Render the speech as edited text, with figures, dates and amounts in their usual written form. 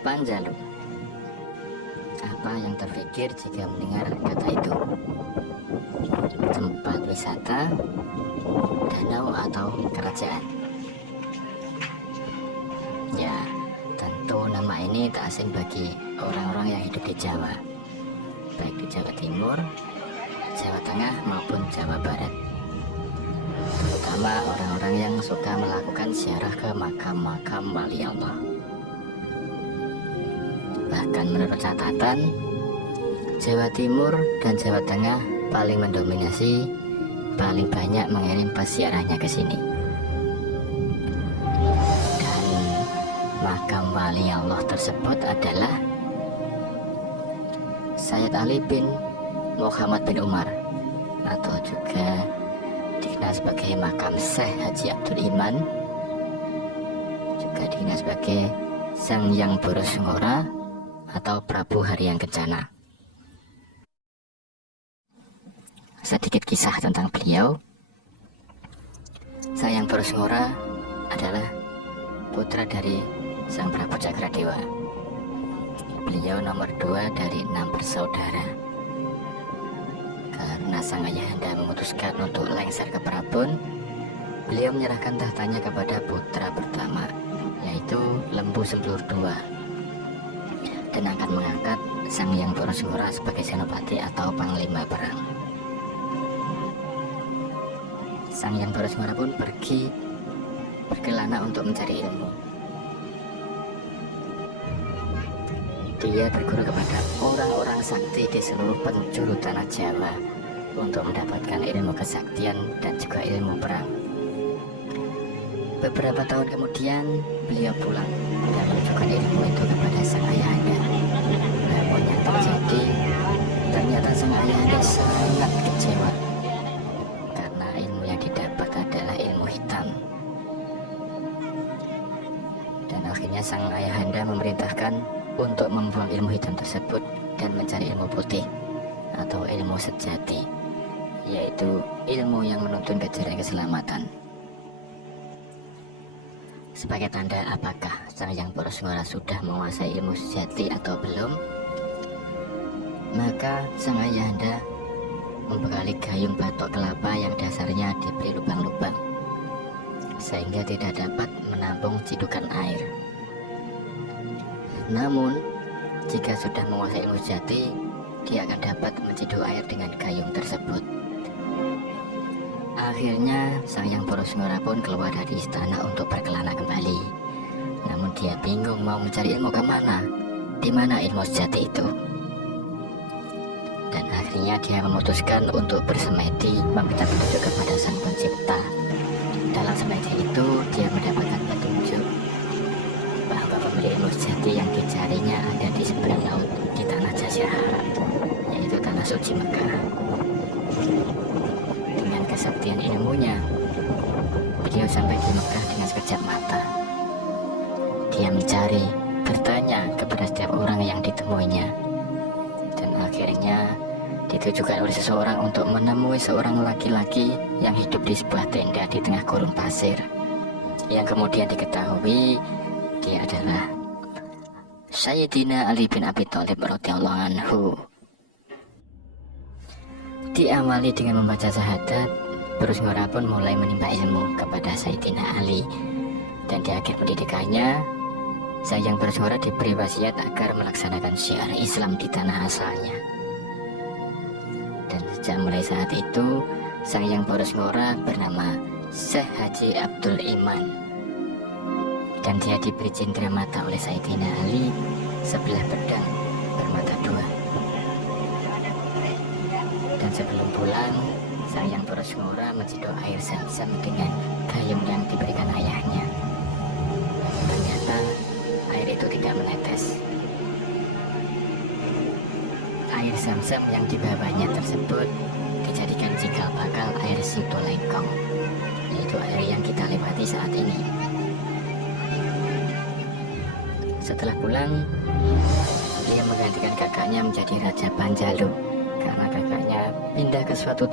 Panjalu. Apa yang terpikir jika mendengar kata itu? Tempat wisata, danau, atau kerajaan? Ya, tentu nama ini tak asing bagi orang-orang yang hidup di Jawa, baik di Jawa Timur, Jawa Tengah maupun Jawa Barat, terutama orang-orang yang suka melakukan ziarah ke makam-makam wali Allah. Bahkan menurut catatan, Jawa Timur dan Jawa Tengah paling mendominasi, paling banyak mengirim peziarahnya ke sini. Dan makam wali Allah tersebut adalah Sayyid Ali bin Muhammad bin Umar, atau juga dikenal sebagai makam Syekh Haji Abdul Iman, juga dikenal sebagai Sang Hyang Borosngora atau Prabu Haryang Kencana. Sedikit kisah tentang beliau. Sang Hyang Borosngora adalah putra dari Sang Prabu Cakradewa. Beliau nomor 2 dari 6 bersaudara. Karena sang ayahanda memutuskan untuk lengser ke Prabon, beliau menyerahkan tahtanya kepada putra pertama, yaitu Lembu Sembulur II, dan akan mengangkat Sang Hyang Borosngora sebagai senopati atau panglima perang. Sang Hyang Borosngora pun pergi berkelana untuk mencari ilmu. Dia berguru kepada orang-orang sakti di seluruh penjuru tanah Jawa untuk mendapatkan ilmu kesaktian dan juga ilmu perang. Beberapa tahun kemudian, beliau pulang dan menunjukkan ilmu itu kepada sang ayahanda. Namun yang terjadi, ternyata sang ayahanda sangat kecewa karena ilmu yang didapat adalah ilmu hitam. Dan akhirnya sang ayahanda memerintahkan untuk membuang ilmu hitam tersebut dan mencari ilmu putih atau ilmu sejati, yaitu ilmu yang menuntun kejaran keselamatan. Sebagai tanda apakah Sang Hyang Borosngora sudah menguasai ilmu sejati atau belum, maka sang ayahanda membekali gayung batok kelapa yang dasarnya diberi lubang-lubang sehingga tidak dapat menampung cidukan air. Namun, jika sudah menguasai ilmu sejati, dia akan dapat menciduk air dengan gayung tersebut. Akhirnya, Sang Hyang Borosngora pun keluar dari istana untuk berkelana kembali. Namun dia bingung mau mencari ilmu kemana, di mana ilmu sejati itu. Dan akhirnya dia memutuskan untuk bersemedi meminta petunjuk kepada Sang Pencipta. Dalam semedi itu, dia mendapatkan petunjuk bahwa pemilik ilmu sejati yang dicarinya ada di seberang laut di tanah Jazirah Arab, yaitu tanah suci Mekah. Dengan kesaktian ilmunya, beliau sampai di Mekah dengan sekejap mata. Dia mencari, bertanya kepada setiap orang yang ditemuinya, dan akhirnya ditujukan oleh seseorang untuk menemui seorang laki-laki yang hidup di sebuah tenda di tengah gurun pasir, yang kemudian diketahui dia adalah Sayyidina Ali bin Abi Thalib radhiyallahu anhu. Diawali dengan membaca syahadat, Borosngora pun mulai menimba ilmu kepada Sayyidina Ali. Dan di akhir pendidikannya, Sang Hyang Borosngora diberi wasiat agar melaksanakan syiar Islam di tanah asalnya. Dan sejak mulai saat itu, Sang Hyang Borosngora bernama Syekh Haji Abdul Iman. Dan dia diberi cindera mata oleh Sayyidina Ali sebelah pedang bermata dua. Dan sebelum pulang, Sang Hyang Borosngora menciduk air Zam-Zam dengan gayung yang diberikan ayahnya. Ternyata air itu tidak menetes. Air Zam-Zam yang dibawanya tersebut dijadikan cikal bakal air Situ Lengkong, yaitu air yang kita lewati saat ini. Setelah pulang, dia menggantikan kakaknya menjadi Raja Panjalu karena kakaknya pindah ke suatu